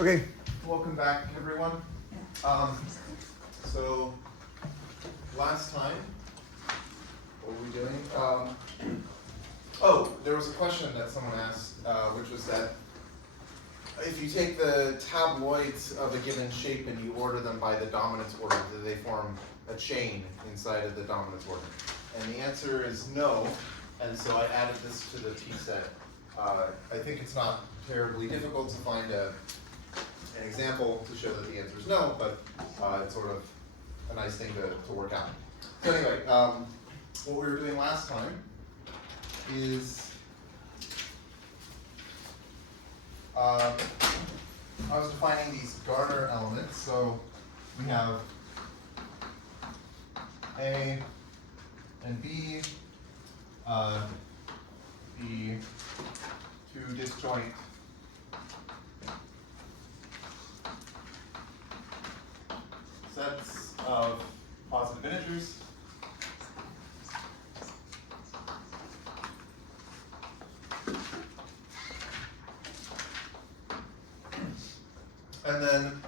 Okay, welcome back, everyone. So last time, what were we doing? Oh, there was a question that someone asked, which was that if you take the tabloids of a given shape and you order them by the dominance order, do they form a chain inside of the dominance order? And the answer is no, and so I added this to the p-set. I think it's not terribly difficult to find an example to show that the answer is no, but it's sort of a nice thing to work out. So anyway, what we were doing last time is I was defining these Garner elements. So we have A and B, the two disjoint sets of positive integers. And then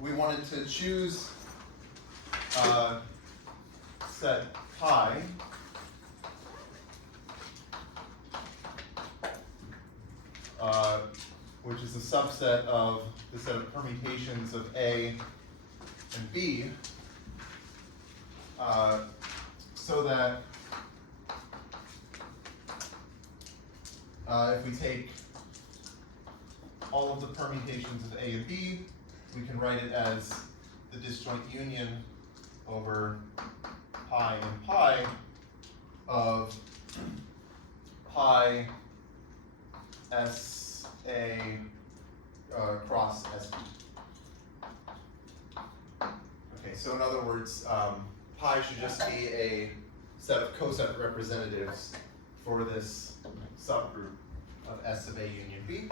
we wanted to choose set pi which is a subset of the set of permutations of A and B, so that if we take all of the permutations of A and B, we can write it as the disjoint union over pi and pi of pi S A cross S B. Okay, so in other words, pi should just be a set of coset representatives for this subgroup of S of A union B.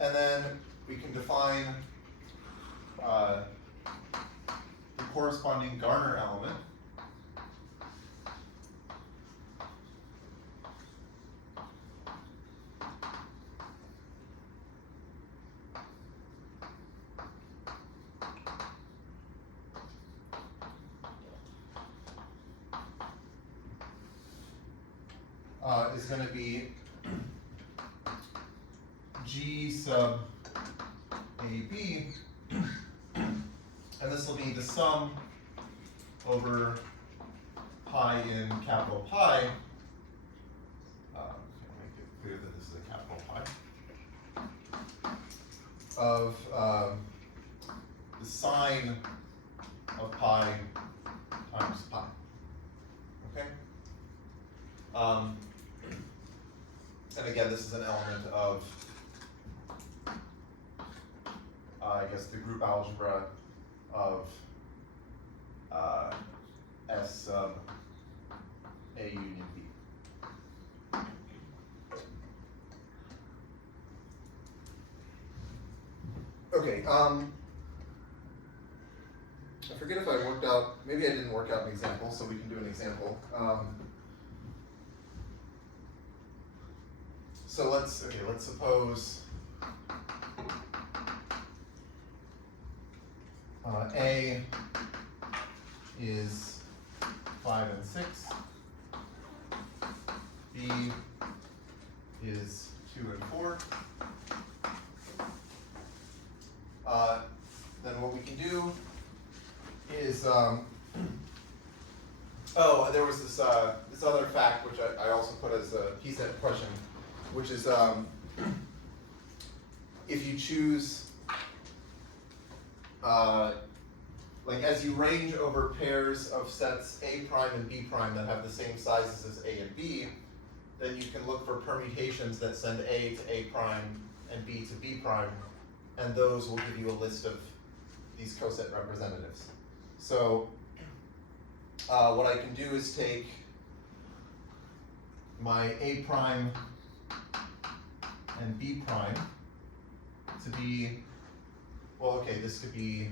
And then we can define the corresponding Garner element. Is going to be G sub AB, and this will be the sum over pi in capital Pi. Make it clear that this is a capital Pi. Of the sine of pi times pi. Okay. And again, this is an element of, I guess, the group algebra of S sub A union B. Okay, I forget if I worked out, maybe I didn't work out an example, so we can do an example. So let's suppose A is 5 and 6, B is 2 and 4. Then what we can do is, oh, there was this other fact which I also put as a p-set question, which is if you choose, like as you range over pairs of sets A prime and B prime that have the same sizes as A and B, then you can look for permutations that send A to A prime and B to B prime, and those will give you a list of these coset representatives. So what I can do is take my A prime and B prime to be, well, okay, this could be,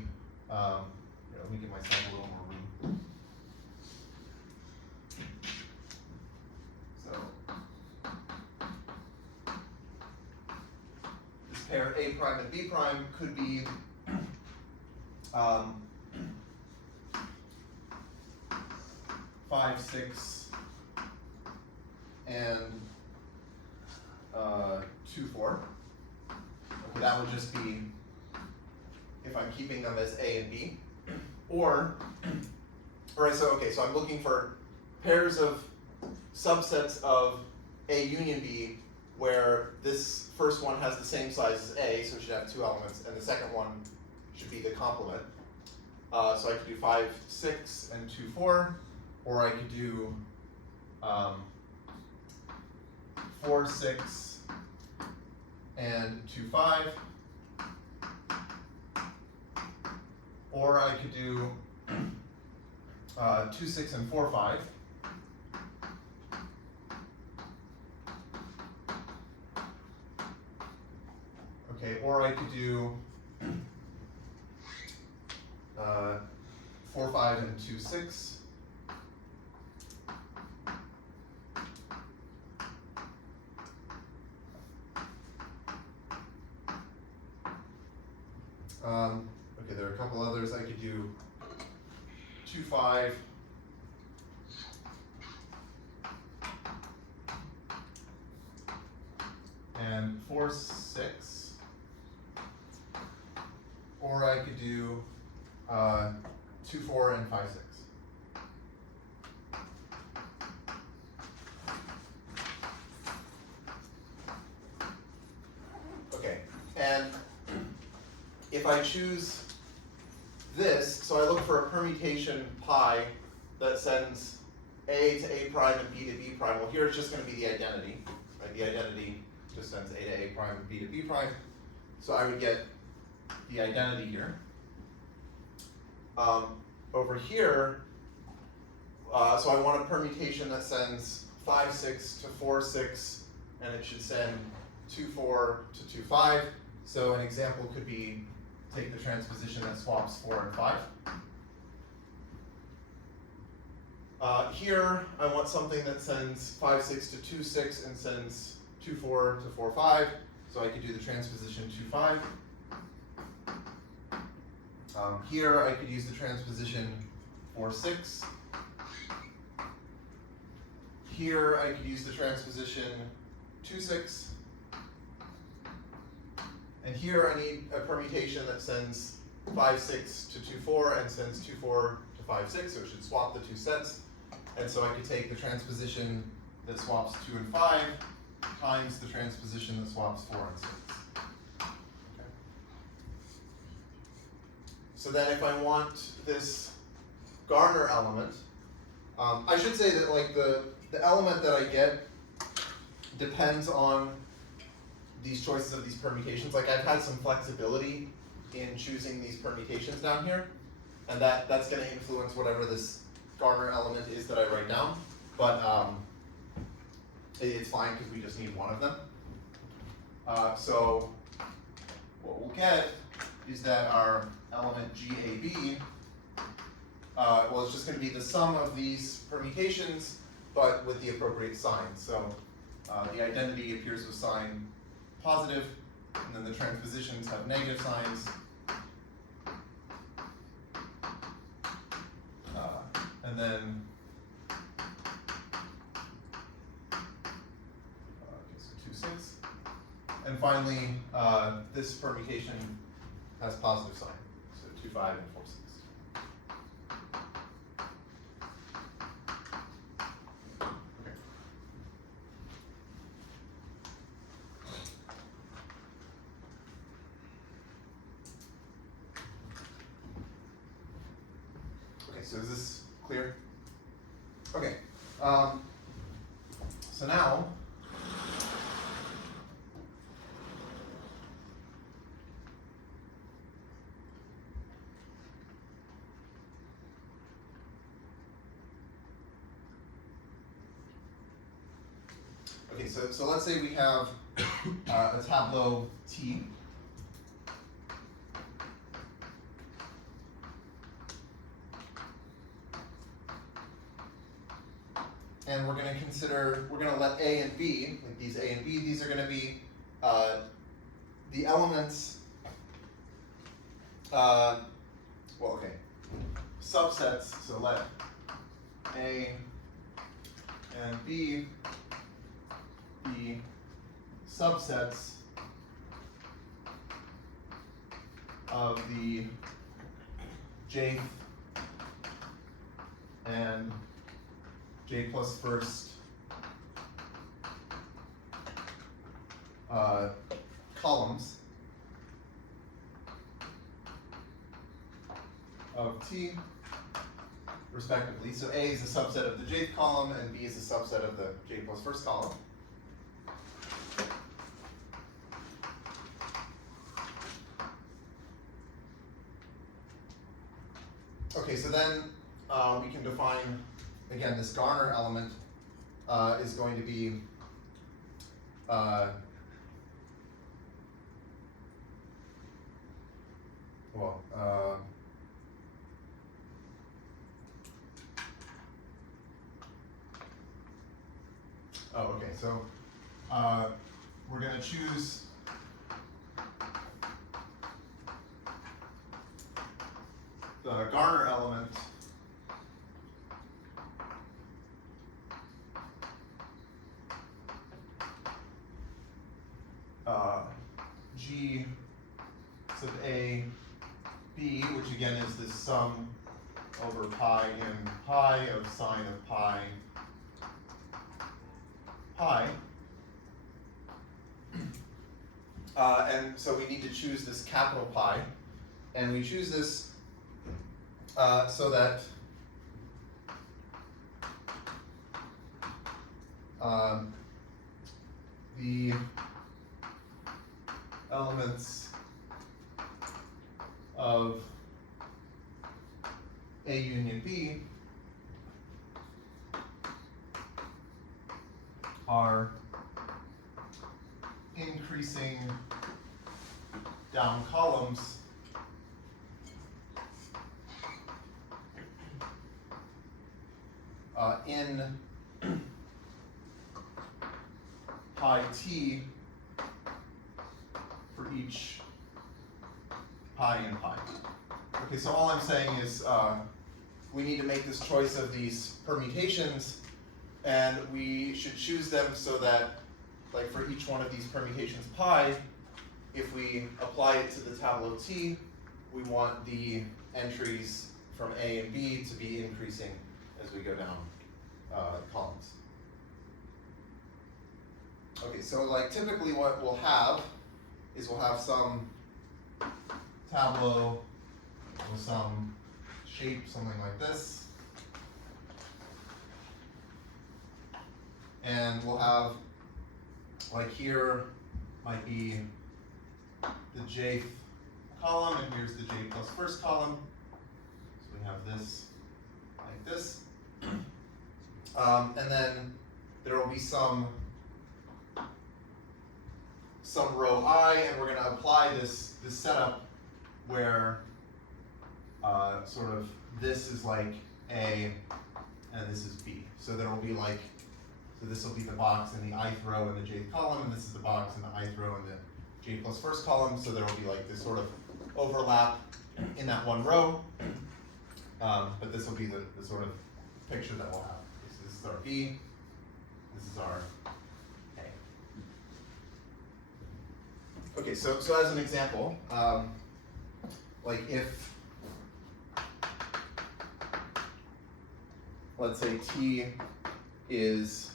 here, let me give myself a little more room. So this pair A prime and B prime could be 5, 6, and 2, 4. Okay, that would just be if I'm keeping them as A and B. Or, so I'm looking for pairs of subsets of A union B where this first one has the same size as A, so it should have 2 elements, and the second one should be the complement. So I could do 5, 6, and 2, 4, or I could do 4, 6, and 2, 5, or I could do 2, 6, and 4, 5. Okay, or I could do 4, 5, and 2, 6. Okay, there are a couple others. I could do 2, 5, and 4, 6, or I could do 2, 4, and 5, 6. Okay, and if I choose this, so I look for a permutation pi that sends A to A prime and B to B prime. Well, here it's just going to be the identity. Right? The identity just sends A to A prime and B to B prime. So I would get the identity here. Over here, so I want a permutation that sends 5, 6 to 4, 6, and it should send 2, 4 to 2, 5. So an example could be take the transposition that swaps 4 and 5. Here, I want something that sends 5, 6 to 2, 6 and sends 2, 4 to 4, 5. So I could do the transposition 2, 5. Here, I could use the transposition 4, 6. Here, I could use the transposition 2, 6. And here I need a permutation that sends 5, 6 to 2, 4 and sends 2, 4 to 5, 6, so it should swap the two sets. And so I could take the transposition that swaps 2 and 5 times the transposition that swaps 4 and 6. Okay. So then if I want this Garner element, I should say that like the element that I get depends on these choices of these permutations. Like I've had some flexibility in choosing these permutations down here, and that's going to influence whatever this Garner element is that I write down. But it's fine because we just need one of them. So what we'll get is that our element GAB, well, it's just going to be the sum of these permutations, but with the appropriate sign. So the identity appears with sign positive, and then the transpositions have negative signs. And then, okay, so 2, 6. And finally, this permutation has positive sign, so 2, 5, and 4, 6. So is this clear? Okay. So now, okay. So let's say we have a tableau T. And we're going to let A and B, like these A and B, these are going to be the elements, subsets, so let A and B be subsets of the jth and j plus first columns of T respectively. So A is a subset of the jth column and B is a subset of the j plus first column. Okay, so then we can define, again, this Garner element is going to be so we're going to choose the Garner element G sub A B, which again is this sum over pi in pi of sine of pi pi. And so we need to choose this capital pi, and we choose this so that the elements of A union B are increasing down columns in pi t for each pi in pi. Okay, so all I'm saying is we need to make this choice of these permutations, and we should choose them so that, like for each one of these permutations pi, if we apply it to the tableau T, we want the entries from A and B to be increasing as we go down columns. Okay, so like typically what we'll have is we'll have some tableau with some shape, something like this. And we'll have, like here might be the jth column, and here's the j plus first column. So we have this like this. And then there will be some row I, and we're going to apply this setup where sort of this is like A and this is B. So there will be like, so this will be the box in the ith row in the jth column, and this is the box in the ith row in the j plus first column. So there will be like this sort of overlap in that one row. But this will be the sort of picture that we'll have. This is our B, this is our A. Okay, so as an example, like if, let's say T is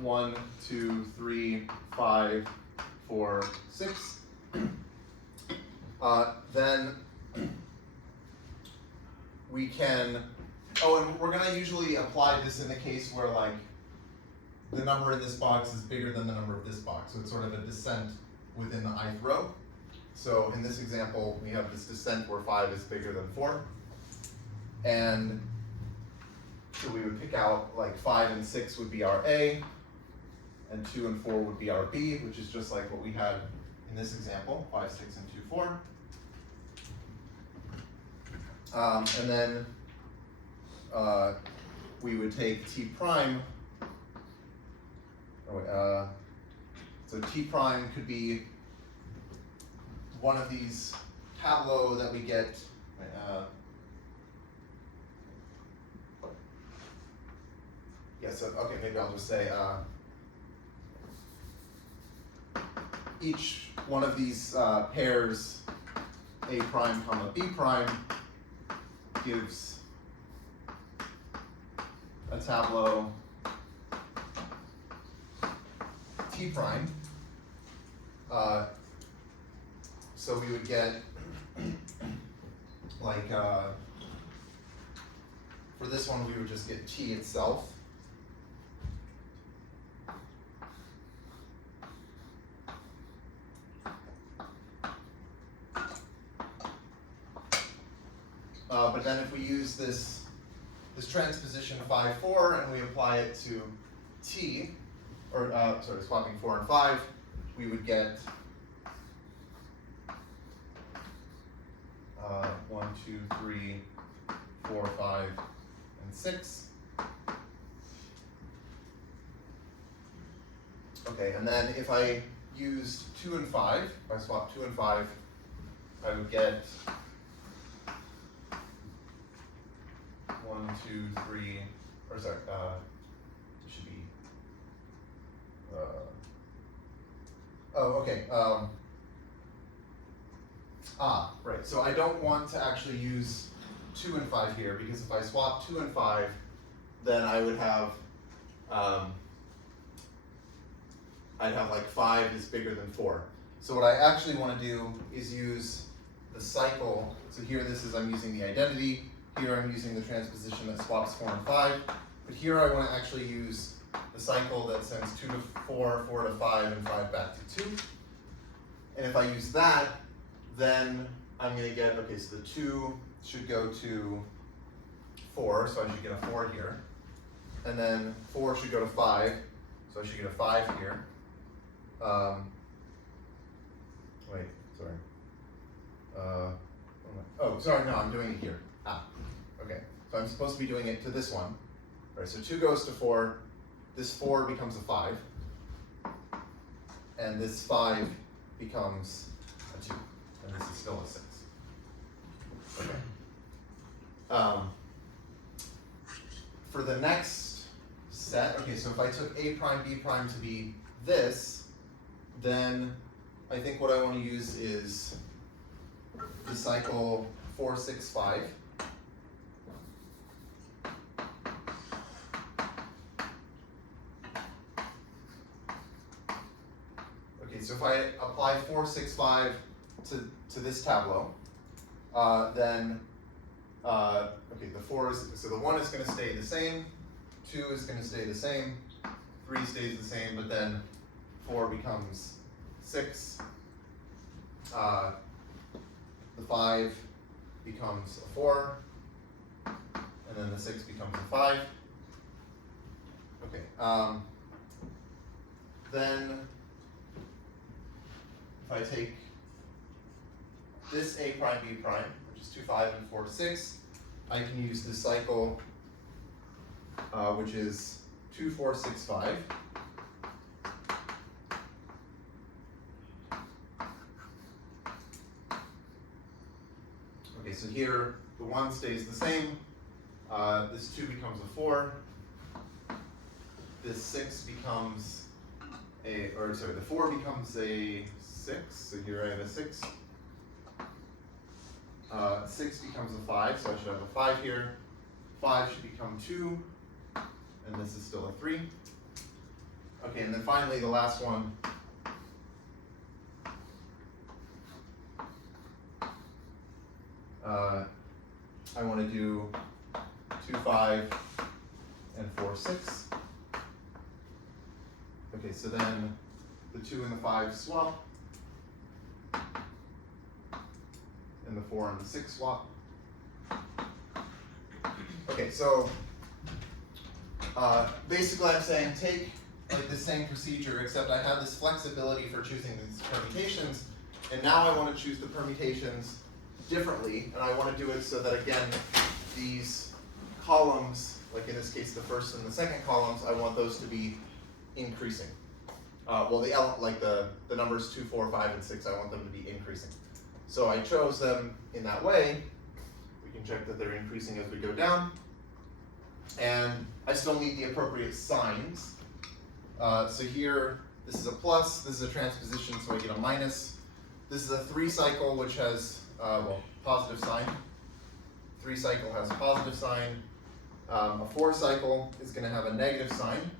one, 2, 3, 5, 4, 6. Then we can, and we're going to usually apply this in the case where like the number in this box is bigger than the number of this box. So it's sort of a descent within the ith row. So in this example, we have this descent where 5 is bigger than 4. And so we would pick out like 5 and 6 would be our A, and 2 and 4 would be our B, which is just like what we had in this example, 5, 6, and 2, 4. And then we would take T prime. So T prime could be one of these tableaux that we get. So okay, maybe I'll just say each one of these pairs, A prime comma B prime, gives a tableau T prime. So we would get like for this one we would just get T itself. But then if we use this transposition 5, 4 and we apply it to T, or sorry, swapping 4 and 5, we would get 1, 2, 3, 4, 5, and 6. Okay, and then if I used 2 and 5, if I swap 2 and 5, I would get 1, 2, 3, or sorry, it should be, okay, right, so I don't want to actually use 2 and 5 here, because if I swap 2 and 5, then I would have, I'd have like 5 is bigger than 4. So what I actually want to do is use the cycle. So here this is, I'm using the identity. Here I'm using the transposition that swaps 4 and 5. But here I want to actually use the cycle that sends 2 to 4, 4 to 5, and 5 back to 2. And if I use that, then I'm going to get, okay, so the 2 should go to 4, so I should get a 4 here. And then 4 should go to 5, so I should get a 5 here. Wait, sorry. Oh, sorry, no, I'm doing it here. Okay, so I'm supposed to be doing it to this one. All right, so 2 goes to 4. This 4 becomes a 5. And this 5 becomes a 2. And this is still a 6. Okay. For the next set, okay, so if I took A prime, B prime to be this, then I think what I want to use is the cycle 4, 6, 5. Okay, so if I apply 4, 6, 5 to this tableau, then okay, the 4 is, so the 1 is going to stay the same, 2 is going to stay the same, 3 stays the same, but then 4 becomes 6. The 5 becomes a 4, and then the 6 becomes a 5. Okay. Then if I take this A prime, B prime, which is 2, 5, and 4, 6, I can use this cycle, which is 2, 4, 6, 5. Okay, so here the 1 stays the same. This 2 becomes a 4. This 6 becomes a, or sorry, the 4 becomes a 6. So here I have a 6. 6 becomes a 5, so I should have a 5 here. 5 should become 2, and this is still a 3. Okay, and then finally the last one. I want to do 2, 5, and 4, 6. Okay, so then the 2 and the 5 swap, and the 4 and the 6 swap. Okay, so basically I'm saying take like the same procedure, except I have this flexibility for choosing these permutations, and now I want to choose the permutations differently, and I want to do it so that, again, these columns like in this case, the first and the second columns, I want those to be increasing. Well, the numbers 2, 4, 5, and 6, I want them to be increasing. So I chose them in that way. We can check that they're increasing as we go down. And I still need the appropriate signs. So here, this is a plus, this is a transposition, so I get a minus. This is a 3 cycle, which has, positive sign. 3 cycle has a positive sign. A 4 cycle is going to have a negative sign.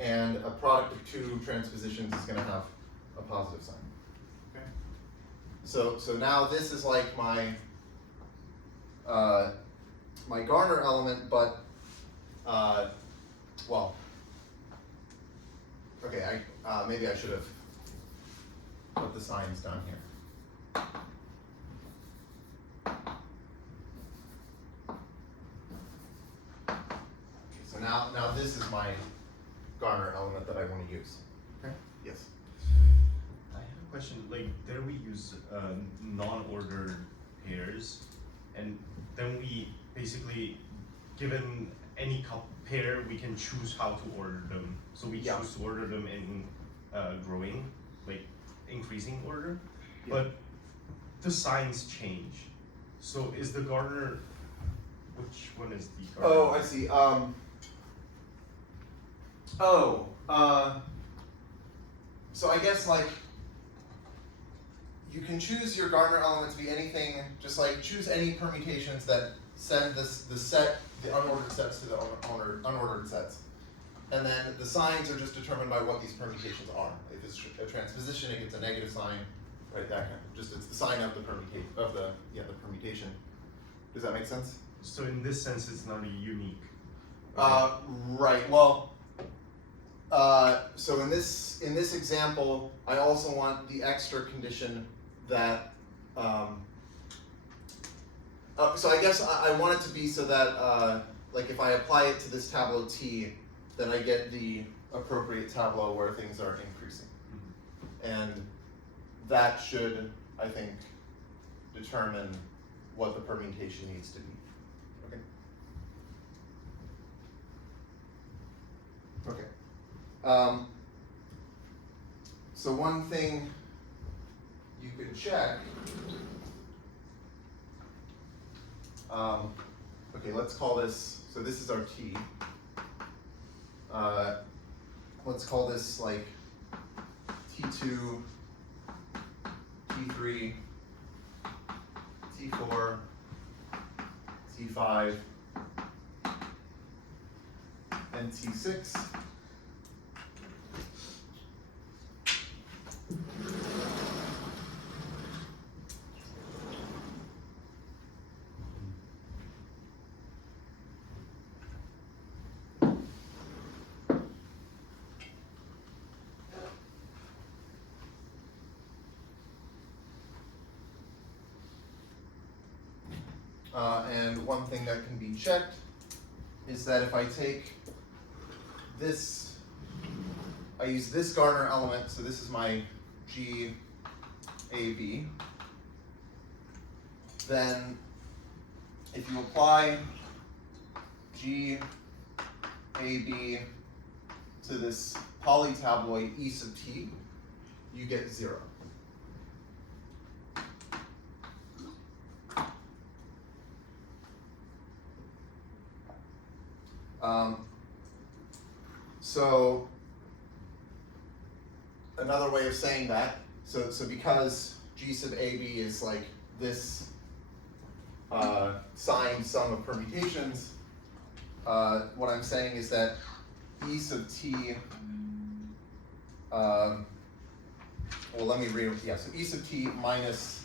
And a product of 2 transpositions is going to have a positive sign. Okay. So now this is like my my Garner element, but okay. Maybe I should have put the signs down here. Okay, so now this is my Garner element that I want to use. Okay. Yes. I have a question. Like, there we use non-ordered pairs, and then we basically, given any pair, we can choose how to order them. So we choose to order them in growing, like increasing order, but the signs change. So is the Garner? Which one is the Garner? Oh, I see. So I guess like you can choose your Garner element to be anything, just like choose any permutations that send the unordered sets to the unordered sets. And then the signs are just determined by what these permutations are. If it's a transposition, it gets a negative sign, right? That kind of, just it's the sign of the permutation. Does that make sense? So in this sense, it's not unique. Right. Well. So in this example, I also want the extra condition that. So I guess I want it to be so that like if I apply it to this tableau T, then I get the appropriate tableau where things are increasing, and that should, I think, determine what the permutation needs to be. Okay. Okay. So one thing you could check, okay, let's call this, so this is our T. Let's call this like T2, T3, T4, T5, and T6. And one thing that can be checked is that if I take this, I use this Garner element, so this is my GAB, then if you apply GAB to this polytabloid E sub T, you get 0. So another way of saying that, so because G sub AB is like this signed sum of permutations, what I'm saying is that E sub T, well, let me read, yeah, so E sub T minus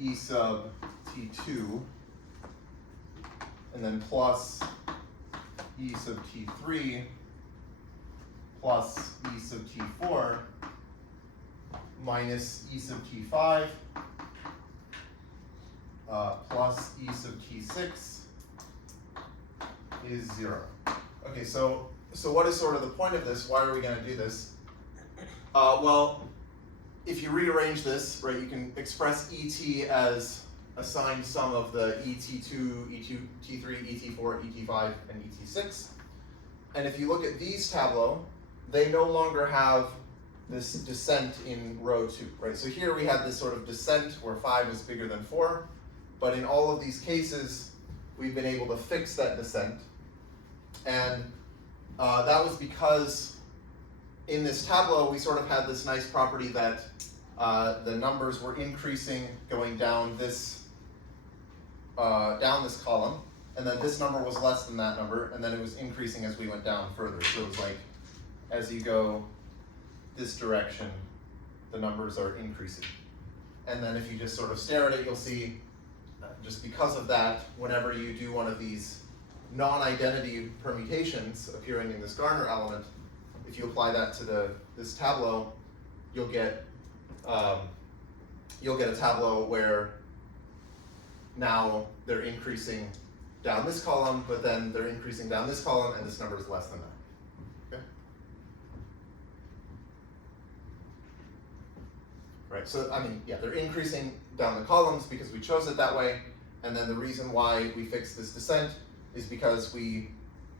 E sub T2, and then plus E sub T3 plus E sub T4 minus E sub T5 plus E sub T6 is 0. Okay, so what is sort of the point of this? Why are we going to do this? Well, if you rearrange this, right, you can express ET as assigned some of the ET2, ET3, ET4, ET5, and ET6. And if you look at these tableaux, they no longer have this descent in row 2, right? So here we have this sort of descent where 5 is bigger than 4, but in all of these cases, we've been able to fix that descent. And that was because in this tableau, we sort of had this nice property that the numbers were increasing going down this column, and then this number was less than that number, and then it was increasing as we went down further. So it was like, as you go this direction, the numbers are increasing. And then if you just sort of stare at it, you'll see, just because of that, whenever you do one of these non-identity permutations appearing in this Garner element, if you apply that to this tableau, you'll get a tableau where now they're increasing down this column, but then they're increasing down this column, and this number is less than that. Okay? Right, so I mean, yeah, they're increasing down the columns because we chose it that way, and then the reason why we fixed this descent is because we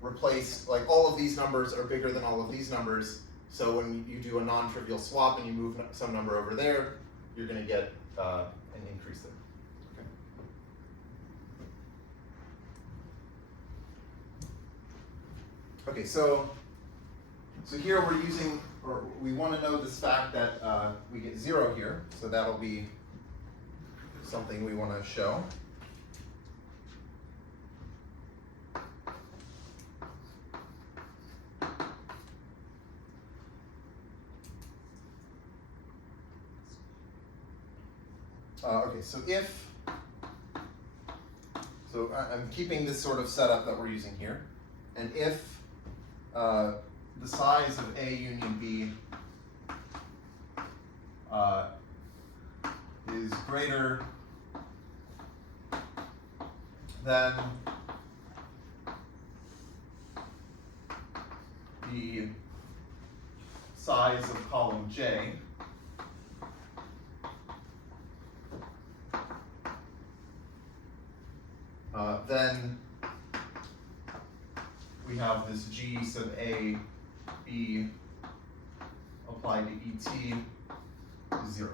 replaced, like, all of these numbers are bigger than all of these numbers, so when you do a non-trivial swap and you move some number over there, you're going to get an increase there. Okay, so here we're using, or we want to know this fact that we get 0 here, so that'll be something we want to show. Okay, so I'm keeping this sort of setup that we're using here, and if the size of A union B is greater than the size of column J, then we have this G sub A, B applied to ET is 0.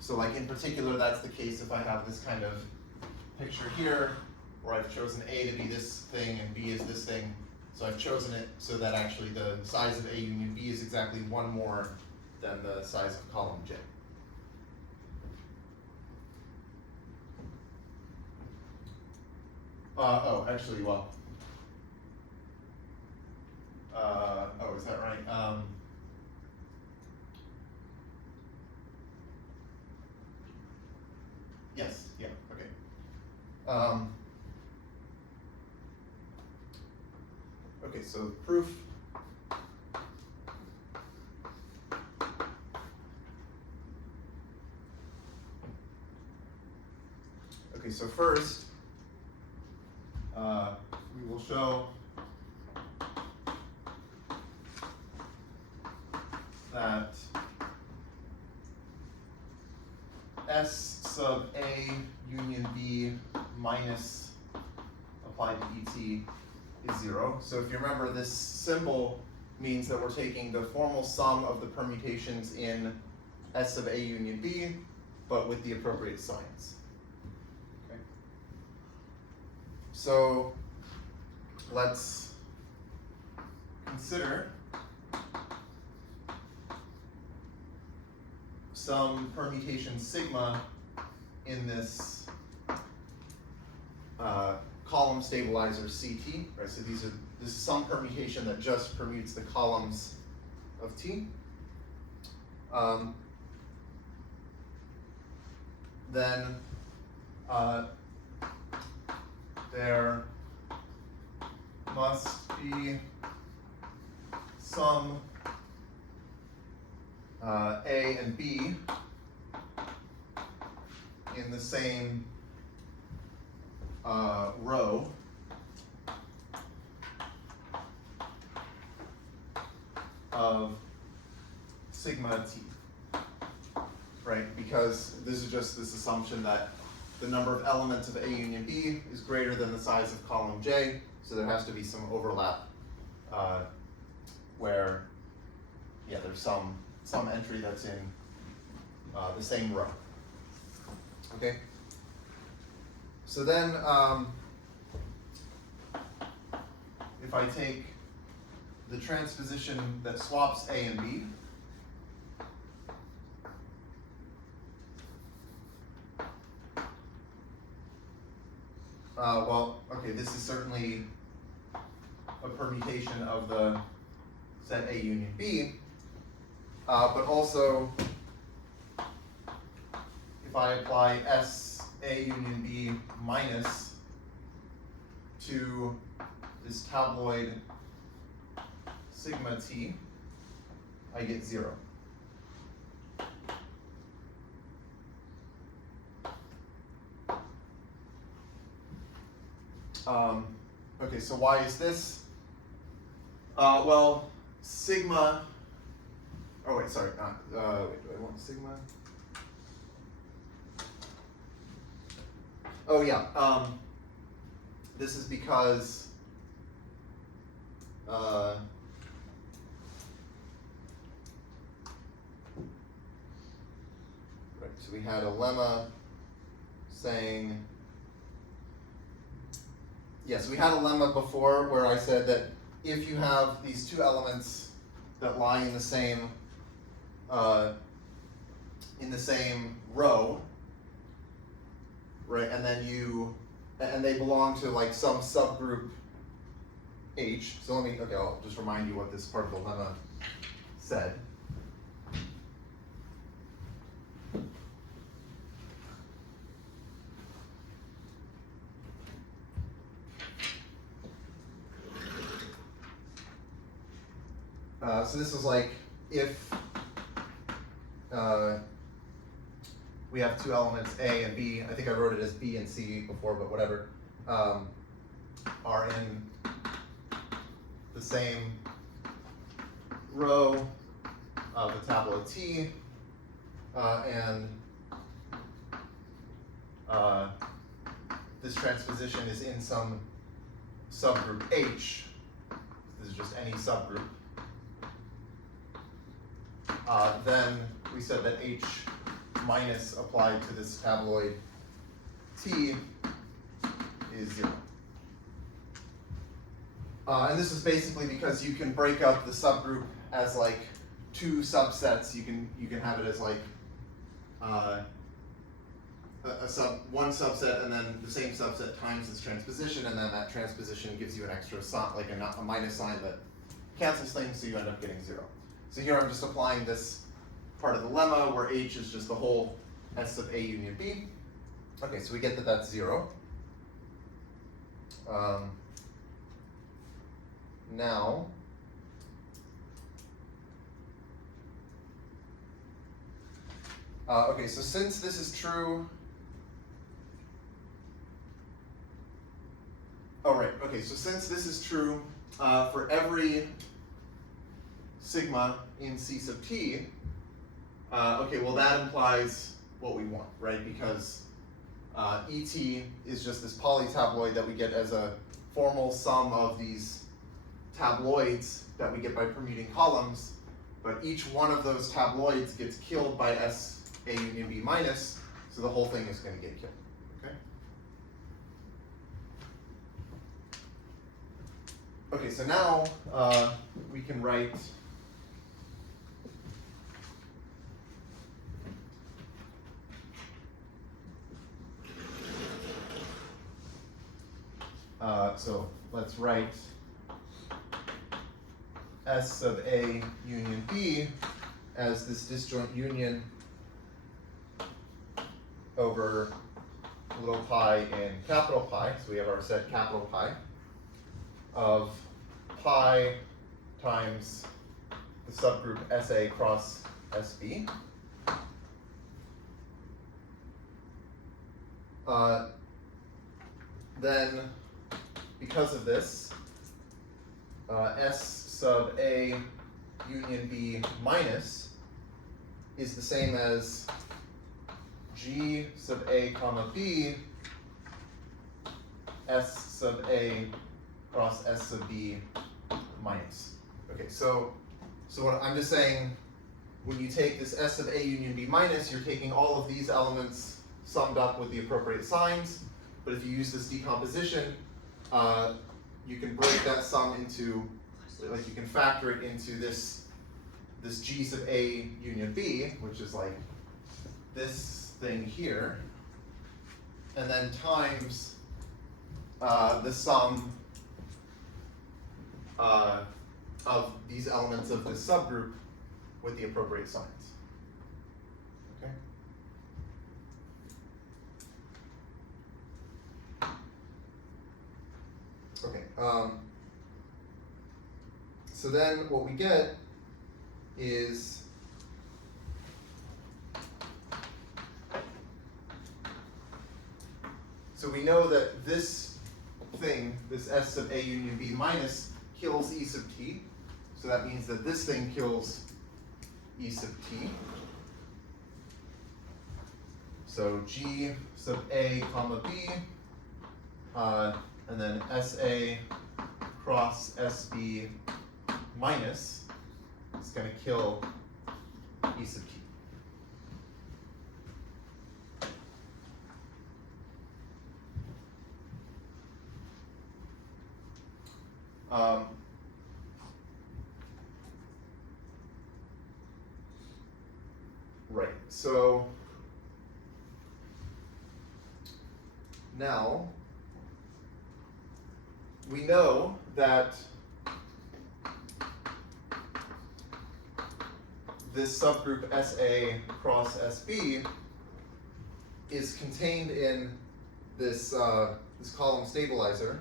So like in particular, that's the case if I have this kind of picture here, where I've chosen A to be this thing and B is this thing. So I've chosen it so that actually the size of A union B is exactly 1 more than the size of column J. Actually, well, is that right? Yes, yeah, okay. Okay, so proof. Okay, so first, we will show that S sub A union B minus applied to ET is 0. So if you remember, this symbol means that we're taking the formal sum of the permutations in S sub A union B, but with the appropriate signs. Okay. So let's consider some permutation sigma in this column stabilizer CT, right? So this is some permutation that just permutes the columns of T. Then there must be some A and B in the same row of sigma T, right? Because this is just this assumption that the number of elements of A union B is greater than the size of column J, so there has to be some overlap where, yeah, there's some entry that's in the same row. Okay. So then, if I take the transposition that swaps A and B, well, okay, this is certainly a permutation of the set A union B, but also if I apply S A union B minus to this tabloid sigma T, I get 0. Okay, so why is this? Well, sigma, oh wait, sorry, wait, do I want sigma? Oh yeah, this is because right, so we had a lemma saying, yes, we had a lemma before where I said that if you have these two elements that lie in the same row, right, and then and they belong to like some subgroup H. So let me, okay, I'll just remind you what this part of the lemma said. So this is like if we have two elements A and B, I think I wrote it as B and C before, but whatever, are in the same row of the tableau T, and this transposition is in some subgroup H. This is just any subgroup. Then we said that H minus applied to this tabloid T is 0. And this is basically because you can break up the subgroup as like two subsets. You can have it as like one subset and then the same subset times this transposition, and then that transposition gives you an extra sign, like a minus sign that cancels things, so you end up getting 0. So here I'm just applying this part of the lemma where H is just the whole S of A union B. Okay, so we get that that's 0. Now, okay, so since this is true, oh right, okay, so since this is true for every sigma in C sub T, okay, well that implies what we want, right? Because ET is just this polytabloid that we get as a formal sum of these tabloids that we get by permuting columns, but each one of those tabloids gets killed by S A union B minus, so the whole thing is going to get killed, okay? Okay, so now we can write so let's write S sub A union B as this disjoint union over little pi and capital pi. So we have our set capital pi of pi times the subgroup SA cross SB. Then, because of this, S sub A union B minus is the same as G sub A comma B, S sub A cross S sub B minus. Okay, so what I'm just saying, when you take this S sub A union B minus, you're taking all of these elements summed up with the appropriate signs. But if you use this decomposition, you can break that sum into, like you can factor it into this G sub A union B, which is like this thing here, and then times the sum of these elements of this subgroup with the appropriate signs. Okay. Okay. So then what we get is so we know that this thing, this S sub A union B minus, kills E sub T. So that means that this thing kills E sub T. So G sub A comma B, and then SA cross SB minus is going to kill E sub T. Right, so now we know that this subgroup SA cross SB is contained in this, this column stabilizer,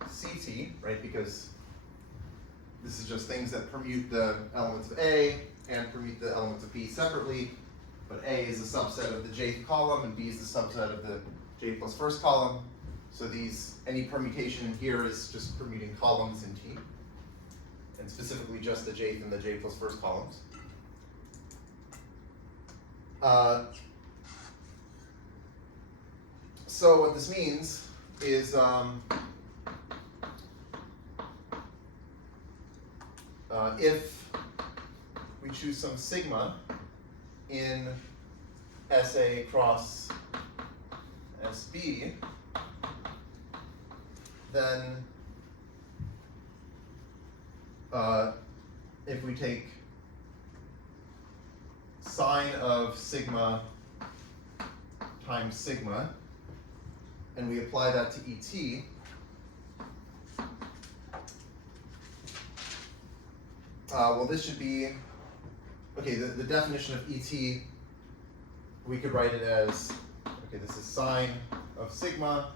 CT, right, because this is just things that permute the elements of A and permute the elements of B separately, but A is a subset of the jth column and B is the subset of the j plus first column. So any permutation in here is just permuting columns in T, and specifically just the jth and the j plus first columns. So what this means is if we choose some sigma in SA cross SB, then if we take sine of sigma times sigma and we apply that to ET, well, this should be, okay, the definition of ET, we could write it as, okay, this is sine of sigma,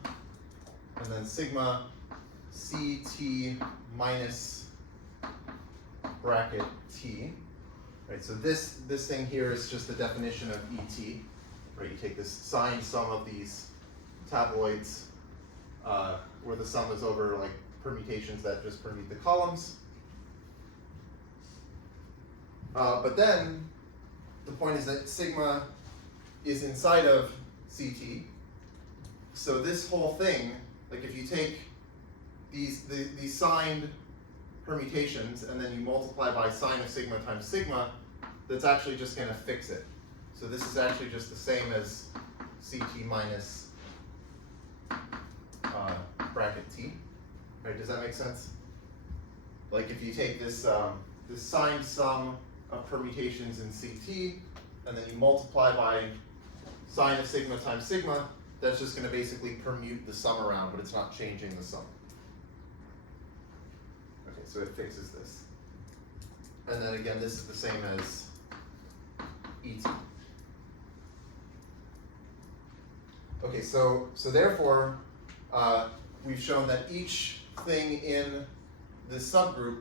and then sigma CT minus bracket T, right? So this thing here is just the definition of ET, right? You take this sine sum of these tabloids, where the sum is over like permutations that just permute the columns. But then the point is that sigma is inside of CT. So this whole thing, like if you take these signed permutations and then you multiply by sine of sigma times sigma, that's actually just going to fix it. So this is actually just the same as CT minus bracket T. Right? Does that make sense? Like if you take this this signed sum of permutations in CT, and then you multiply by sine of sigma times sigma, that's just going to basically permute the sum around, but it's not changing the sum. Okay, so it fixes this. And then again, this is the same as ET. Okay, so therefore, we've shown that each thing in this subgroup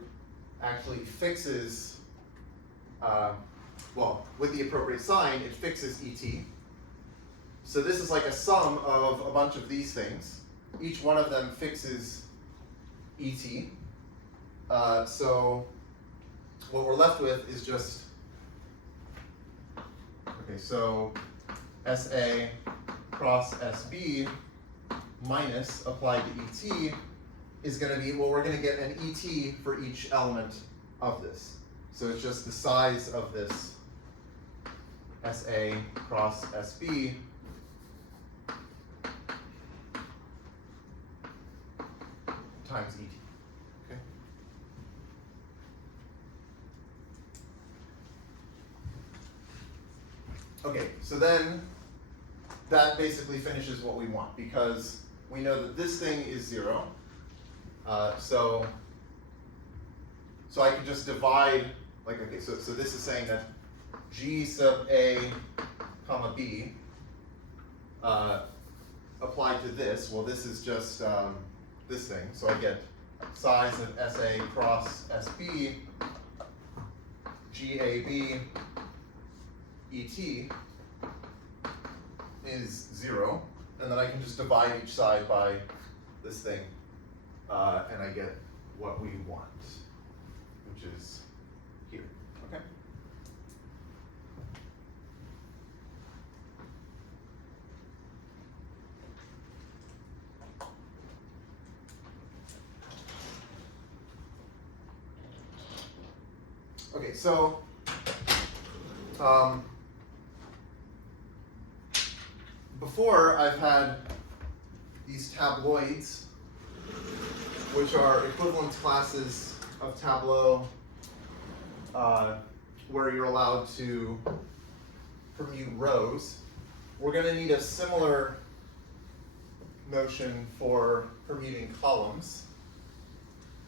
actually fixes, well, with the appropriate sign, it fixes ET. So this is like a sum of a bunch of these things. Each one of them fixes ET. So what we're left with is just, okay, Okay, so SA cross SB minus applied to ET is going to be, well, we're going to get an ET for each element of this. So it's just the size of this SA cross SB times ET. Okay. Okay, so then that basically finishes what we want, because we know that this thing is 0. So I can just divide, like, okay, so this is saying that G sub A comma B applied to this. Well, this is just this thing. So I get size of SA cross SB, GAB ET is 0. And then I can just divide each side by this thing. And I get what we want, which is here. Okay? Okay, so before I've had these tabloids, which are equivalence classes of Tableau, where you're allowed to permute rows. We're going to need a similar notion for permuting columns.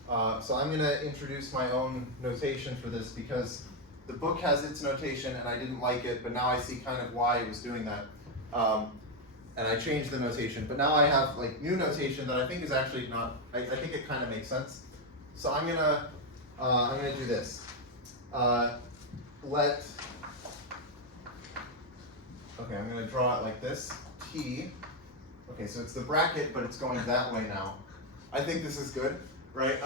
So I'm going to introduce my own notation for this, because the book has its notation and I didn't like it, but now I see kind of why it was doing that. And I changed the notation, but now I have like new notation that I think is actually not, I think it kind of makes sense. So I'm gonna do this. Okay, I'm gonna draw it like this, T. Okay, so it's the bracket, but it's going that way now. I think this is good, right?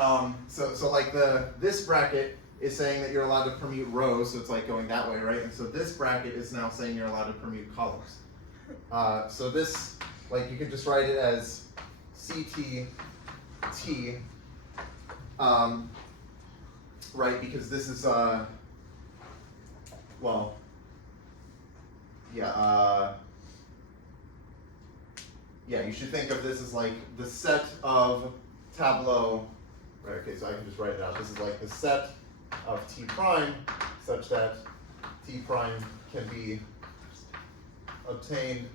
So like this bracket is saying that you're allowed to permute rows, so it's like going that way, right? And so this bracket is now saying you're allowed to permute columns. So this, like, you could just write it as CT T, right? Because this is, well, yeah, yeah, you should think of this as like the set of Tableau, right? Okay, so I can just write it out. This is like the set of T prime such that T prime can be obtained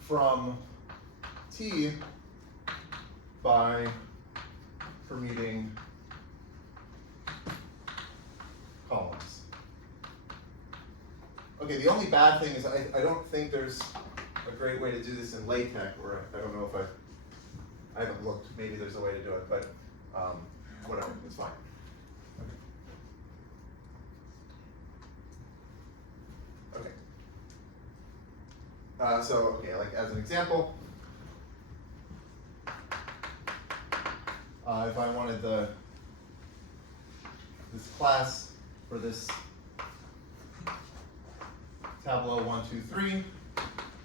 from T by permuting columns. Okay, the only bad thing is I don't think there's a great way to do this in LaTeX, or I don't know if I haven't looked. Maybe there's a way to do it, but whatever, it's fine. Okay. Okay, like as an example, if I wanted this class for this Tableau 1, 2, 3,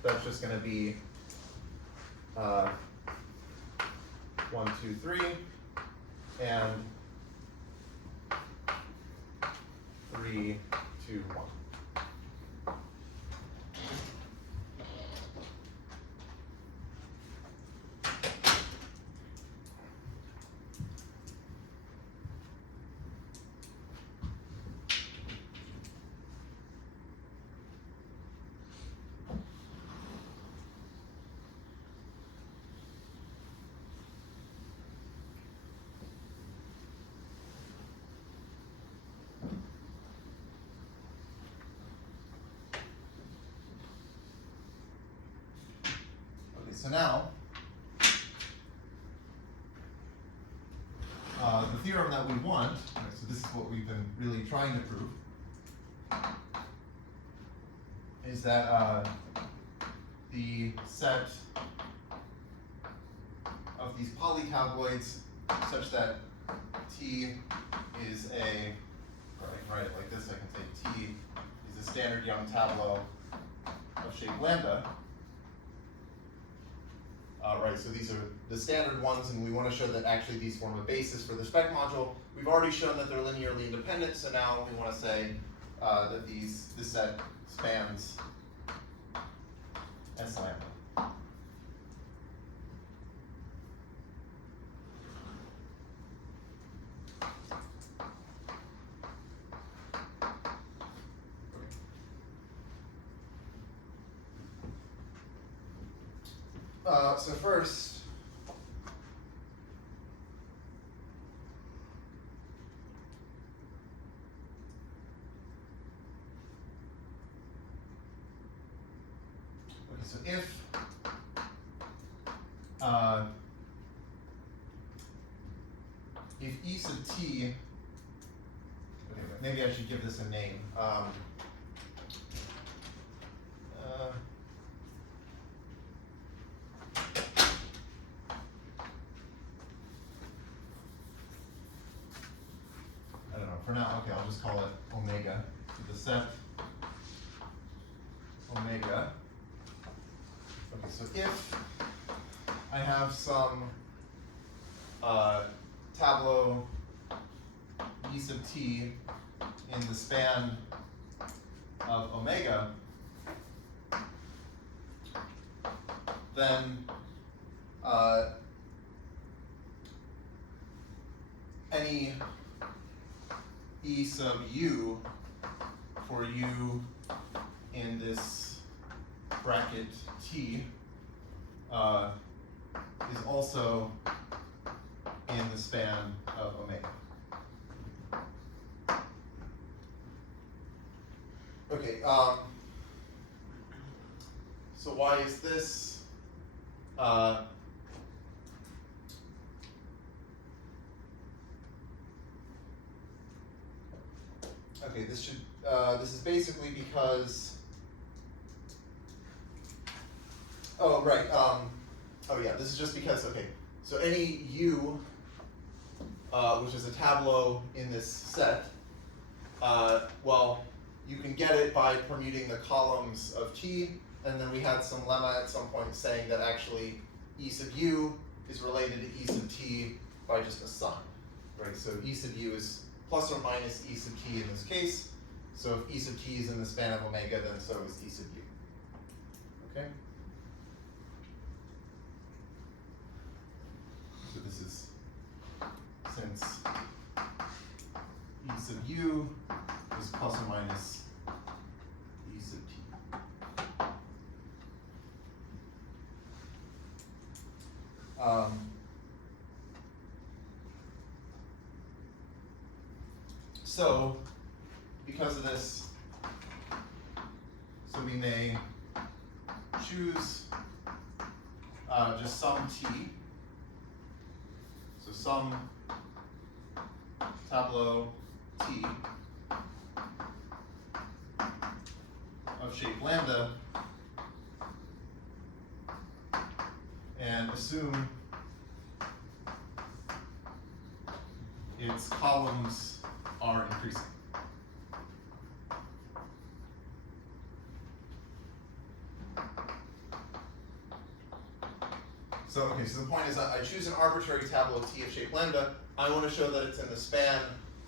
that's just going to be 1, 2, 3, and 3, 2, 1. So now, the theorem that we want, right, so this is what we've been really trying to prove, is that the set of these polytabloids such that T is a or I can write it like this, I can say T is a standard Young tableau of shape lambda. Right, so these are the standard ones, and we want to show that actually these form a basis for the Specht module. We've already shown that they're linearly independent, so now we want to say that this set spans S lambda. So first, okay, so if E sub t, okay, maybe I should give this a name. I don't know, for now, okay, I'll just call it omega. So the set omega. Okay, so if I have some tableau E sub t in the span of omega, then any E sub u for u in this bracket t is also in the span of omega. Okay, so why is this? Okay, this is basically because, oh right, oh yeah, this is just because, okay, so any u, which is a tableau in this set, well, you can get it by permuting the columns of T, and then we had some lemma at some point saying that actually E sub u is related to E sub T by just a sign, right? So E sub u is plus or minus E sub T in this case. So if E sub T is in the span of omega, then so is E sub u. Okay? So this is, since E sub u is plus or minus E sub T. So, because of this, so we may choose just some T, so some tableau T of shape lambda, and assume its columns are increasing. So, okay, so the point is that I choose an arbitrary tableau T of shape lambda. I want to show that it's in the span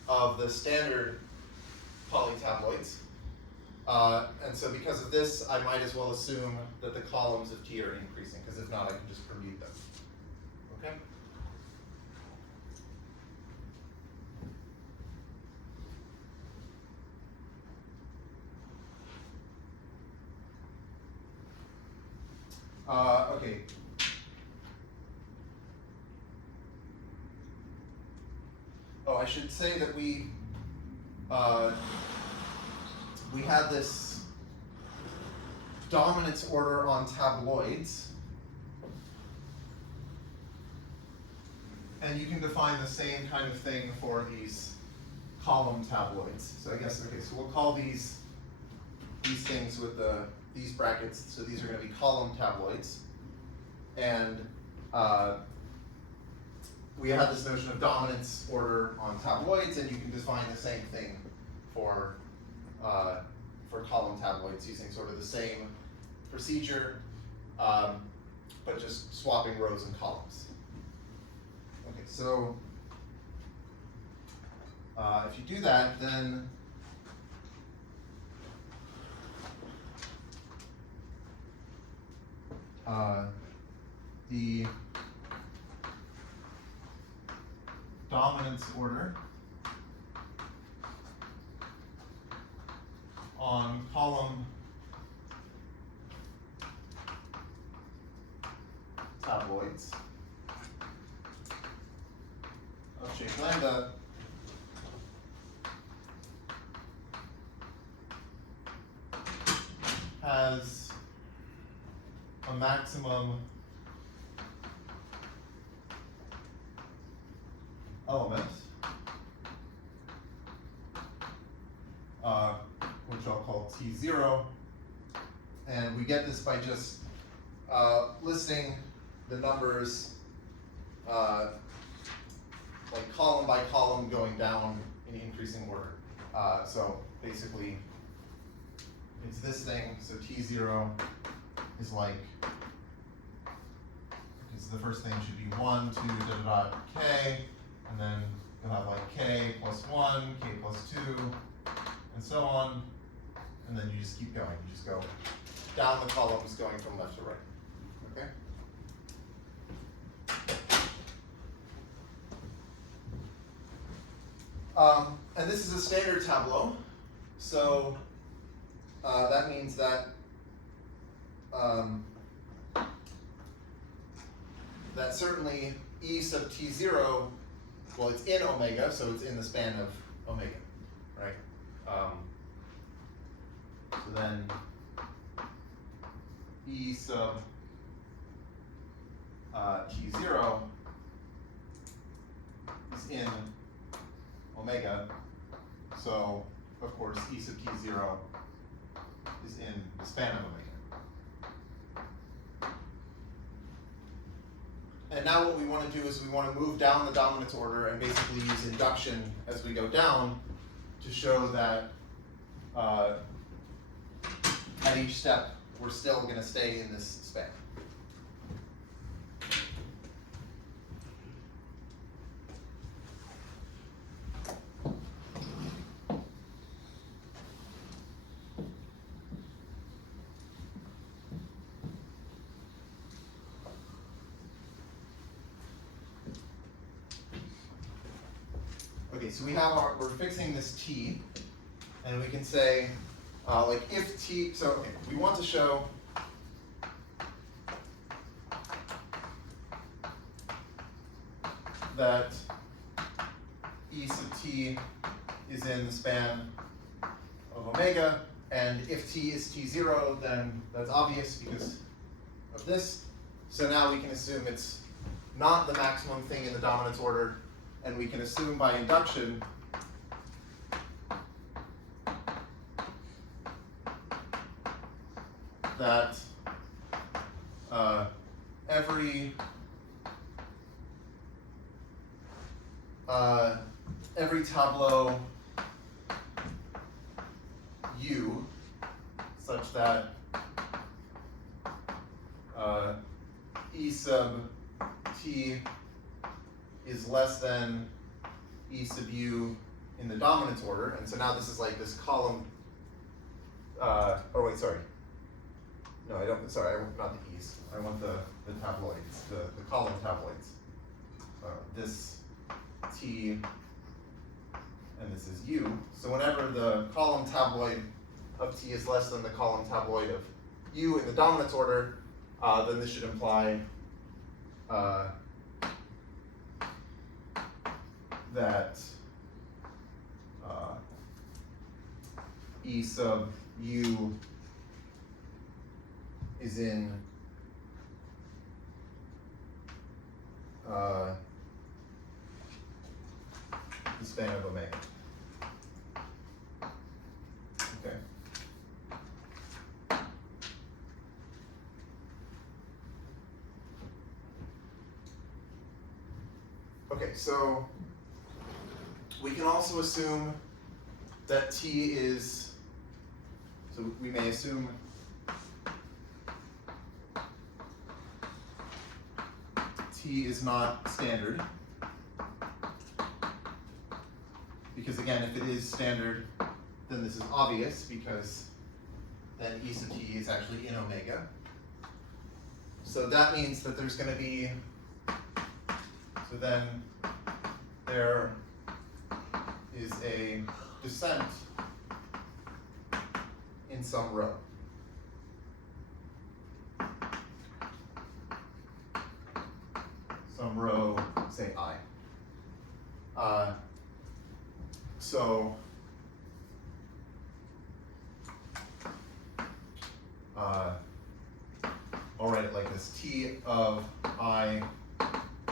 of the standard polytabloids. And so because of this, I might as well assume that the columns of T are increasing, because if not, I can just permute them. Okay? Okay. Oh, I should say that we had this dominance order on tabloids, and you can define the same kind of thing for these column tabloids. So I guess, okay, so we'll call these things with these brackets, so these are going to be column tabloids. And we had this notion of dominance order on tabloids, and you can define the same thing for column tabloids using sort of the same procedure, but just swapping rows and columns. Okay, so if you do that, then the dominance order on column tabloids of shape lambda has a maximum element, which I'll call T0, and we get this by just listing the numbers like column by column going down in increasing order. So basically, it's this thing, so T0 is like, because the first thing should be 1, 2, k, and then you'll have like k plus 1, k plus 2, and so on, and then you just keep going. You just go down the columns going from left to right, okay? And this is a standard tableau, so that means that that certainly E sub T0, well, it's in omega, so it's in the span of omega, right? So then E sub T0 is in omega, so of course E sub T0 is in the span of omega. And now what we want to do is we want to move down the dominance order and basically use induction as we go down to show that at each step we're still going to stay in this span. Okay, so we have we're fixing this T, and we can say, like if T, so okay, we want to show that E sub T is in the span of omega, and if T is T0, then that's obvious because of this. So now we can assume it's not the maximum thing in the dominance order, and we can assume by induction that every tableau U such that E sub T is less than E sub U in the dominance order, and so now this is like this column, oh wait, sorry. No, I don't, sorry, I want not the E's. I want the tabloids, the column tabloids. This T and this is U. So whenever the column tabloid of T is less than the column tabloid of U in the dominance order, then this should imply that E sub U is in the span of omega. Okay. Okay, so we can also assume that t is, so we may assume t is not standard. Because again, if it is standard, then this is obvious because then e sub t is actually in omega. So that means that there's going to be, so then there is a descent in some row. Some row, say I. I'll write it like this, t of I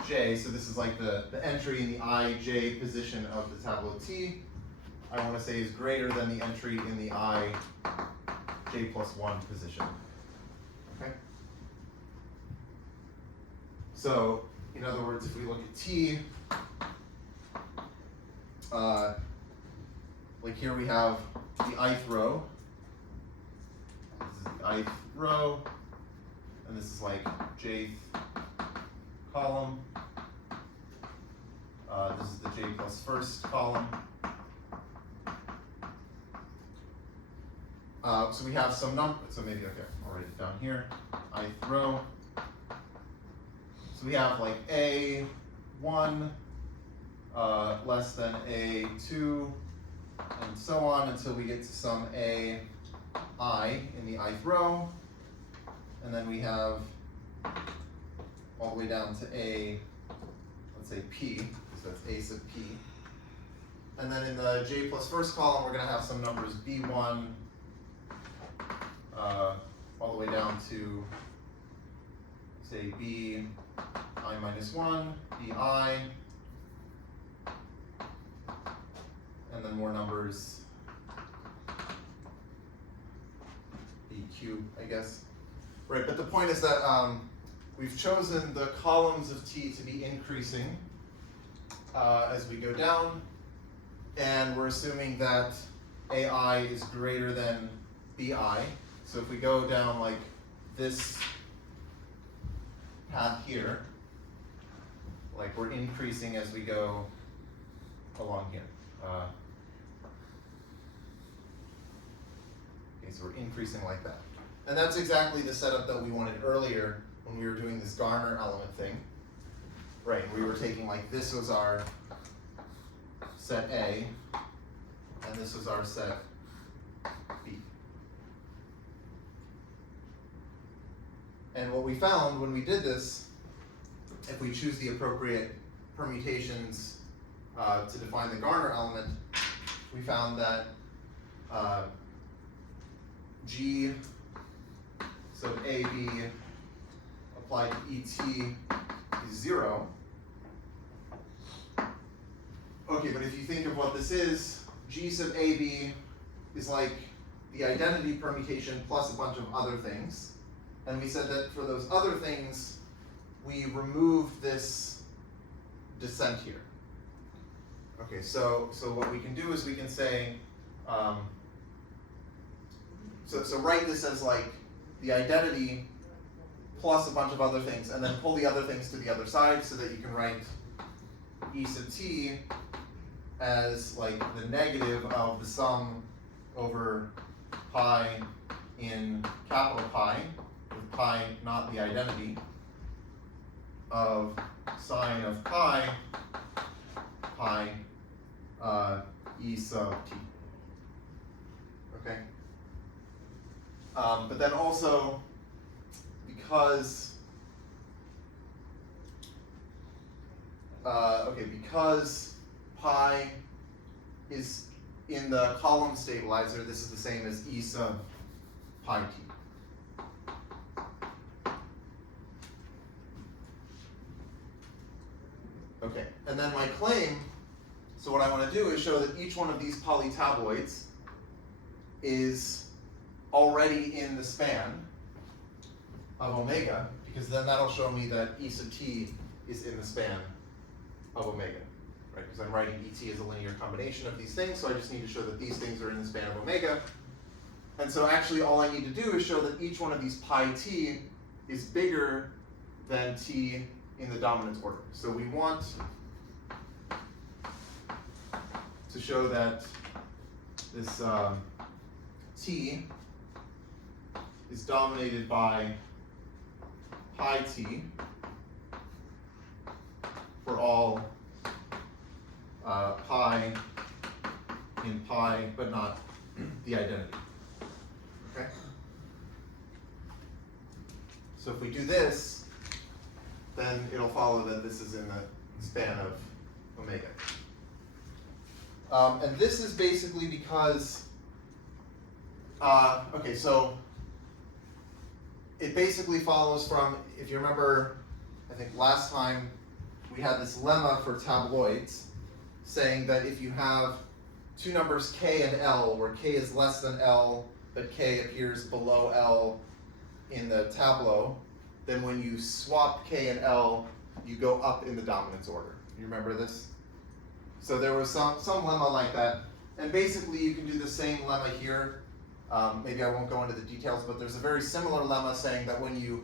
j, so this is like the entry in the I j position of the tableau t, I want to say is greater than the entry in the I j plus 1 position. Okay? So, in other words, if we look at t, like here we have the ith row. This is the ith row, and this is like jth column. This is the j plus first column. So we have some number, so maybe, okay, I'll write it down here, ith row. So we have like A1 less than A2, and so on until we get to some AI in the ith row. And then we have all the way down to A, let's say P, so that's A sub P. And then in the j plus first column, we're going to have some numbers B1 all the way down to, say, B I minus 1, BI, and then more numbers, BQ, I guess. Right, but the point is that we've chosen the columns of T to be increasing as we go down, and we're assuming that AI is greater than BI. So if we go down like this path here, like we're increasing as we go along here. Okay, so we're increasing like that. And that's exactly the setup that we wanted earlier when we were doing this Garner element thing. Right, we were taking like this was our set A, and this was our set B. And what we found when we did this, if we choose the appropriate permutations to define the Garner element, we found that G sub AB applied to ET is 0. Okay, but if you think of what this is, G sub AB is like the identity permutation plus a bunch of other things. And we said that for those other things, we removed this descent here. Okay, so what we can do is we can say, so write this as like the identity plus a bunch of other things, and then pull the other things to the other side so that you can write E sub t as like the negative of the sum over pi in capital Pi, with pi not the identity, of sine of pi E sub t. Okay? But then also, because because pi is in the column stabilizer, this is the same as E sub pi t. Okay, and then my claim, so what I want to do is show that each one of these polytabloids is already in the span of omega, because then that'll show me that E sub t is in the span of omega, right? Because I'm writing ET as a linear combination of these things, so I just need to show that these things are in the span of omega. And so actually all I need to do is show that each one of these pi t is bigger than t in the dominance order. So we want to show that this t is dominated by pi t for all pi in pi, but not the identity. Okay? So if we do this, then it'll follow that this is in the span of omega. And this is basically because, okay, so it basically follows from, if you remember, I think last time we had this lemma for tabloids saying that if you have two numbers k and l, where k is less than l, but k appears below l in the tableau, then when you swap k and l, you go up in the dominance order. You remember this? So there was some lemma like that, and basically you can do the same lemma here. Maybe I won't go into the details, but there's a very similar lemma saying that when you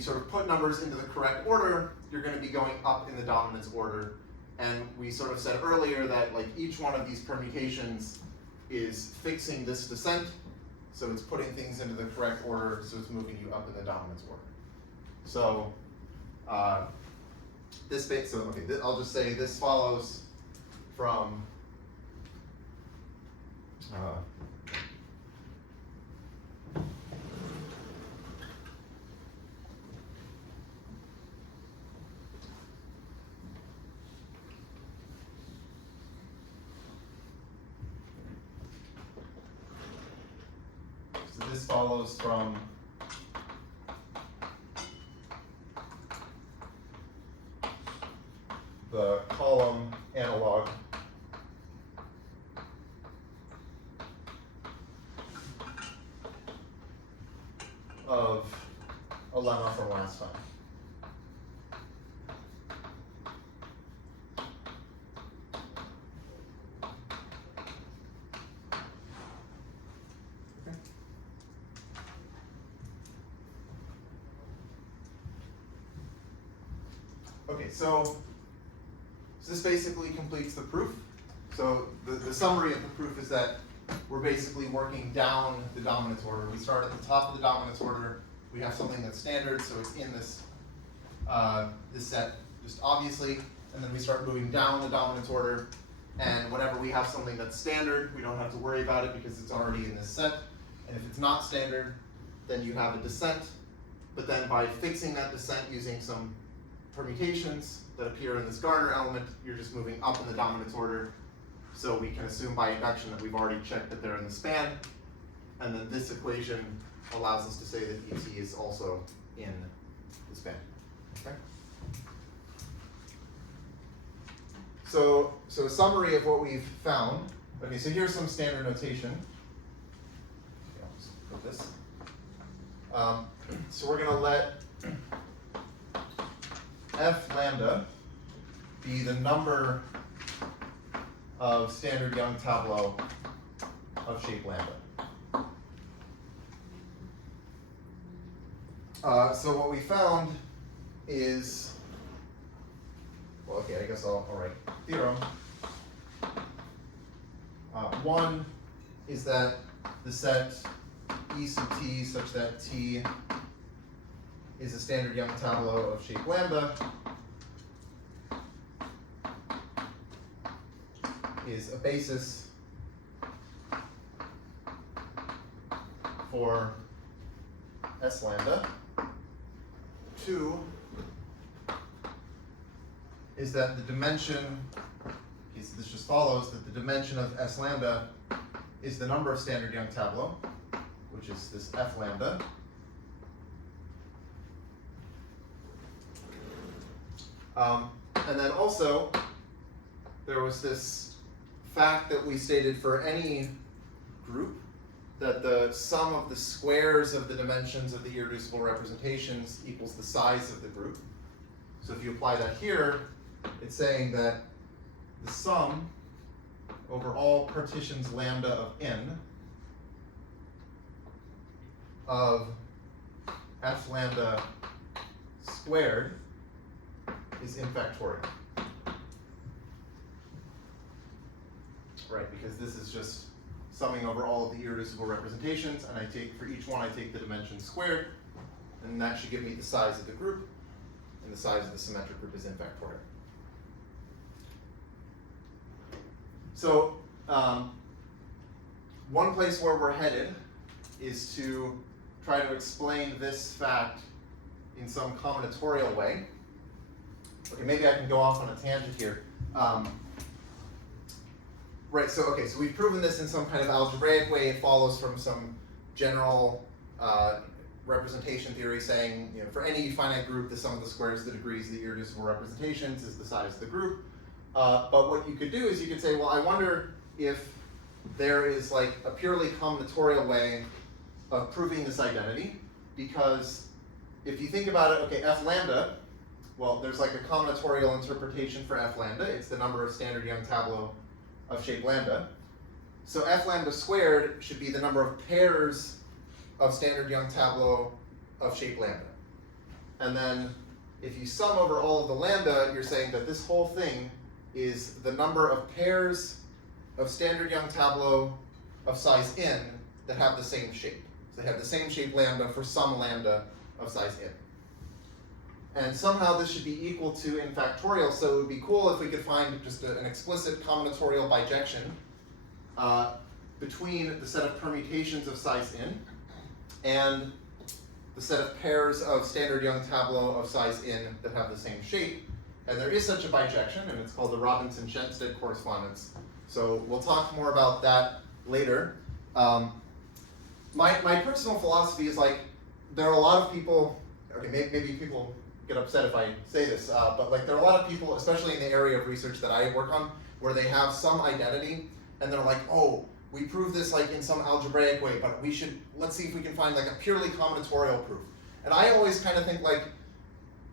sort of put numbers into the correct order, you're going to be going up in the dominance order. And we sort of said earlier that like each one of these permutations is fixing this descent, so it's putting things into the correct order, so it's moving you up in the dominance order. So I'll just say this follows from this follows from the column analog of a lemma from last time. Okay, so this basically completes the proof. So the summary of the proof is that we're basically working down the dominance order. We start at the top of the dominance order. We have something that's standard, so it's in this this set, just obviously, and then we start moving down the dominance order. And whenever we have something that's standard, we don't have to worry about it because it's already in this set. And if it's not standard, then you have a descent. But then by fixing that descent using some permutations that appear in this Gardner element, you're just moving up in the dominance order. So we can assume by induction that we've already checked that they're in the span. And then this equation allows us to say that ET is also in the span. Okay? So a summary of what we've found. Okay, so here's some standard notation. Okay, I'll just put this. So we're going to let f lambda be the number of standard Young tableau of shape lambda. So what we found is, well, okay, I guess I'll write theorem. One is that the set E sub t such that t is a standard Young tableau of shape lambda is a basis for S lambda. Two is that the dimension, okay, so this just follows that the dimension of S lambda is the number of standard Young tableau, which is this F lambda. And then also, there was this fact that we stated for any group that the sum of the squares of the dimensions of the irreducible representations equals the size of the group. So if you apply that here, it's saying that the sum over all partitions lambda of n of f lambda squared is in factorial. Right, because this is just summing over all of the irreducible representations, and I take, for each one, I take the dimension squared, and that should give me the size of the group, and the size of the symmetric group is in factorial. So, one place where we're headed is to try to explain this fact in some combinatorial way. Okay, maybe I can go off on a tangent here. Right, so okay, so we've proven this in some kind of algebraic way. It follows from some general representation theory saying, you know, for any finite group, the sum of the squares of the degrees of the irreducible representations is the size of the group. But what you could do is you could say, well, I wonder if there is like a purely combinatorial way of proving this identity, because if you think about it, okay, f lambda, well, there's like a combinatorial interpretation for f lambda. It's the number of standard Young tableau of shape lambda. So f lambda squared should be the number of pairs of standard Young tableau of shape lambda. And then if you sum over all of the lambda, you're saying that this whole thing is the number of pairs of standard Young tableau of size n that have the same shape. So they have the same shape lambda for some lambda of size n. And somehow this should be equal to in factorial, so it would be cool if we could find just an explicit combinatorial bijection between the set of permutations of size n and the set of pairs of standard Young tableau of size n that have the same shape. And there is such a bijection, and it's called the Robinson-Shenstedt correspondence. So we'll talk more about that later. My personal philosophy is like, there are a lot of people, okay, maybe people get upset if I say this, but like there are a lot of people, especially in the area of research that I work on, where they have some identity, and they're like, oh, we prove this like in some algebraic way, but let's see if we can find like a purely combinatorial proof. And I always kind of think like,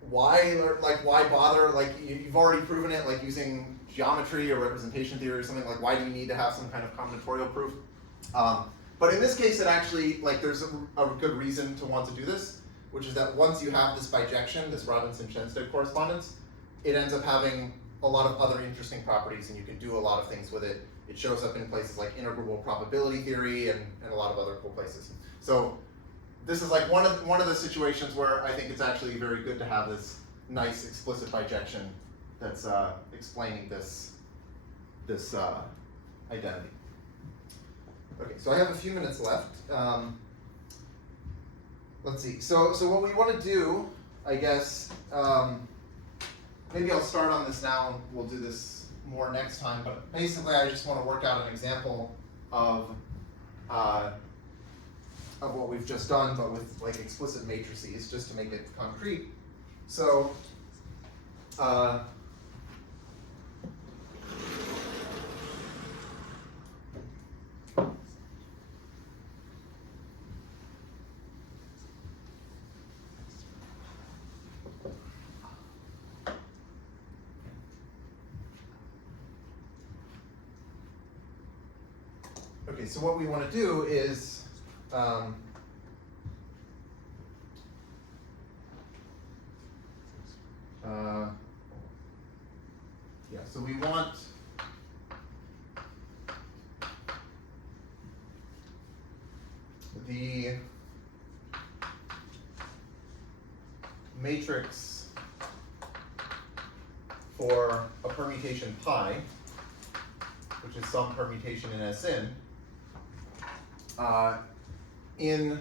why bother? Like you've already proven it, like using geometry or representation theory or something. Like, why do you need to have some kind of combinatorial proof? But in this case, it actually, like, there's a good reason to want to do this, which is that once you have this bijection, this Robinson-Shenstedt correspondence, it ends up having a lot of other interesting properties, and you can do a lot of things with it. It shows up in places like integrable probability theory and a lot of other cool places. So this is like one of the situations where I think it's actually very good to have this nice explicit bijection that's explaining this identity. Okay, so I have a few minutes left. Let's see. So what we want to do, I guess, maybe I'll start on this now, and we'll do this more next time. But basically, I just want to work out an example of what we've just done, but with like explicit matrices, just to make it concrete. So. Okay, so what we want to do is so we want the matrix for a permutation pi, which is some permutation in Sn, in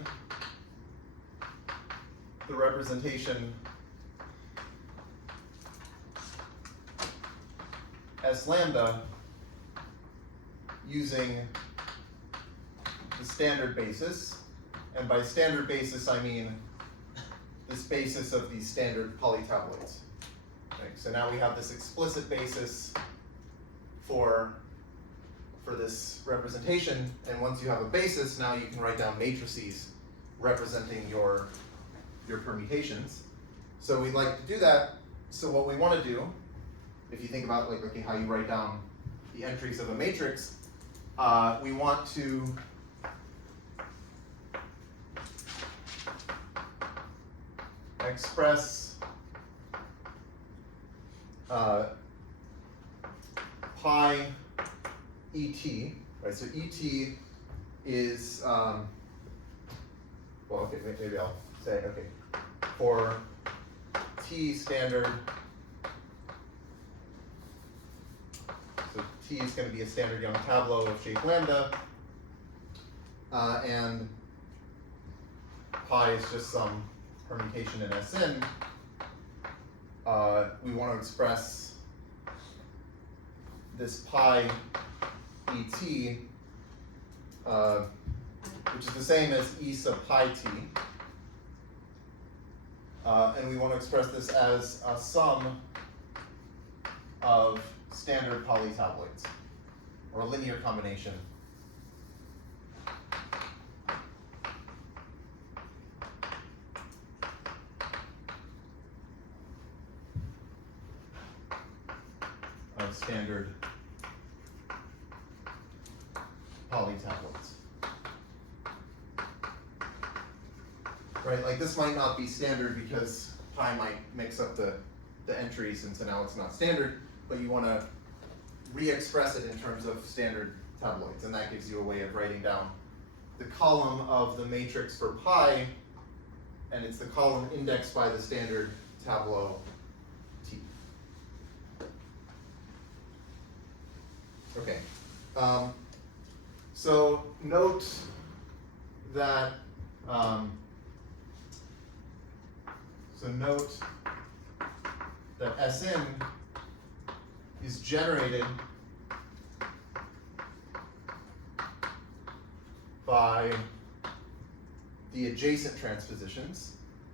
the representation S lambda using the standard basis. And by standard basis, I mean this basis of these standard polytabloids. Okay, so now we have this explicit basis for this representation, and once you have a basis, now you can write down matrices representing your permutations. So we'd like to do that. So what we want to do if you think about like okay, how you write down the entries of a matrix, we want to express pi et, right? So et is well, okay, maybe I'll say okay for t standard. So t is going to be a standard Young tableau of shape lambda, and pi is just some permutation in Sn. We want to express this pi et, which is the same as e sub pi t, and we want to express this as a sum of standard polytabloids, or a linear combination of standard polytabloids. Right, like this might not be standard because pi might mix up the entries, and so now it's not standard, but you want to re-express it in terms of standard tabloids, and that gives you a way of writing down the column of the matrix for pi, and it's the column indexed by the standard tableau T. Okay, so note that Sn is generated by the adjacent transpositions,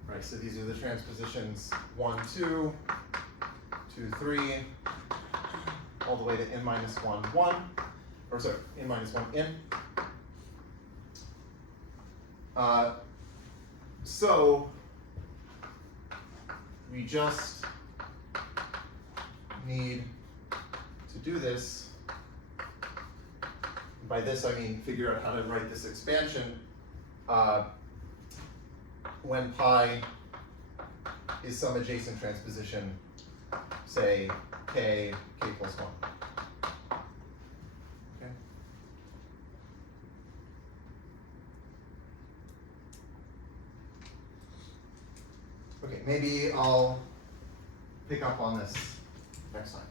right? So these are the transpositions 1, 2, 2, 3, all the way to n minus 1, 1, or sorry, n minus 1, n. So we just need to do this. By this I mean figure out how to write this expansion when pi is some adjacent transposition, say k plus 1. Okay. Okay, maybe I'll pick up on this next time.